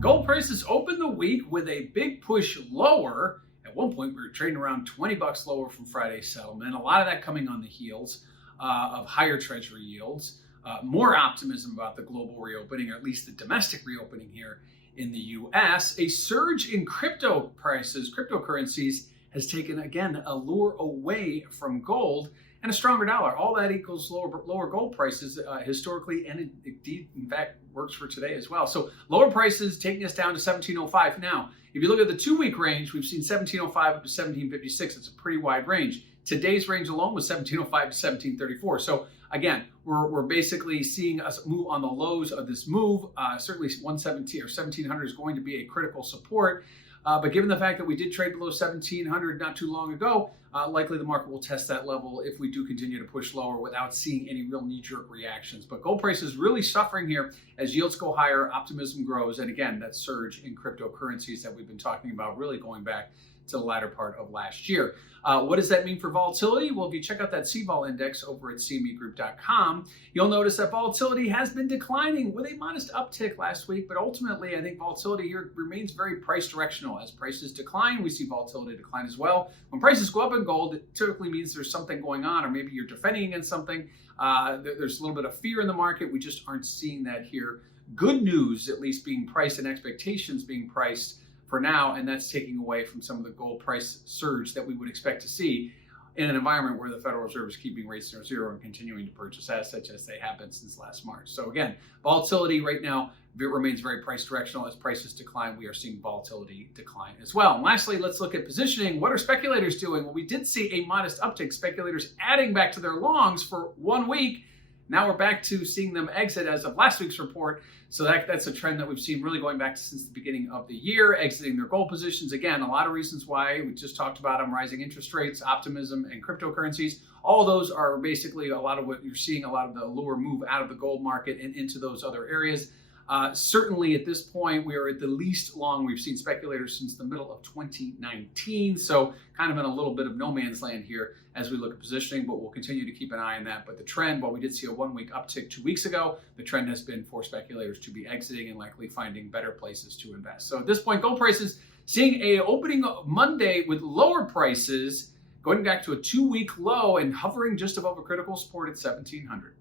Gold prices opened the week with a big push lower. At one point, we were trading around 20 bucks lower from Friday's settlement. A lot of that coming on the heels of higher treasury yields, more optimism about the global reopening, or at least the domestic reopening here in the US. A surge in crypto prices, cryptocurrencies, has taken, again, a lure away from gold, and a stronger dollar. All that equals lower gold prices historically, and indeed, in fact, works for today as well. So lower prices taking us down to 1705. Now, if you look at the 2-week range, we've seen 1705 up to 1756. It's a pretty wide range. Today's range alone was 1705 to 1734. So again, we're basically seeing us move on the lows of this move. Certainly 117 or 1700 is going to be a critical support. But given the fact that we did trade below 1700 not too long ago, likely the market will test that level if we do continue to push lower without seeing any real knee-jerk reactions. But gold price is really suffering here as yields go higher, optimism grows, and again, that surge in cryptocurrencies that we've been talking about really going back to the latter part of last year. What does that mean for volatility? Well, if you check out that CVOL index over at cmegroup.com, you'll notice that volatility has been declining with a modest uptick last week, but ultimately I think volatility here remains very price directional. As prices decline, we see volatility decline as well. When prices go up in gold, it typically means there's something going on, or maybe you're defending against something. There's a little bit of fear in the market. We just aren't seeing that here. Good news, at least being priced, and expectations being priced for now, and that's taking away from some of the gold price surge that we would expect to see in an environment where the Federal Reserve is keeping rates near zero and continuing to purchase assets as they have been since last March. So again, volatility right now remains very price directional. As prices decline, we are seeing volatility decline as well. And lastly, let's look at positioning. What are speculators doing? Well, we did see a modest uptick. Speculators adding back to their longs for 1 week. Now we're back to seeing them exit as of last week's report. So that's a trend that we've seen really going back since the beginning of the year, exiting their gold positions. Again, a lot of reasons why. We just talked about them: rising interest rates, optimism, and cryptocurrencies. All of those are basically a lot of what you're seeing, a lot of the lower move out of the gold market and into those other areas. Certainly at this point, we are at the least long we've seen speculators since the middle of 2019. So kind of in a little bit of no man's land here as we look at positioning, but we'll continue to keep an eye on that. But the trend, while we did see a 1-week uptick 2 weeks ago, the trend has been for speculators to be exiting and likely finding better places to invest. So at this point, gold prices seeing a opening Monday with lower prices, going back to a 2-week low and hovering just above a critical support at 1700.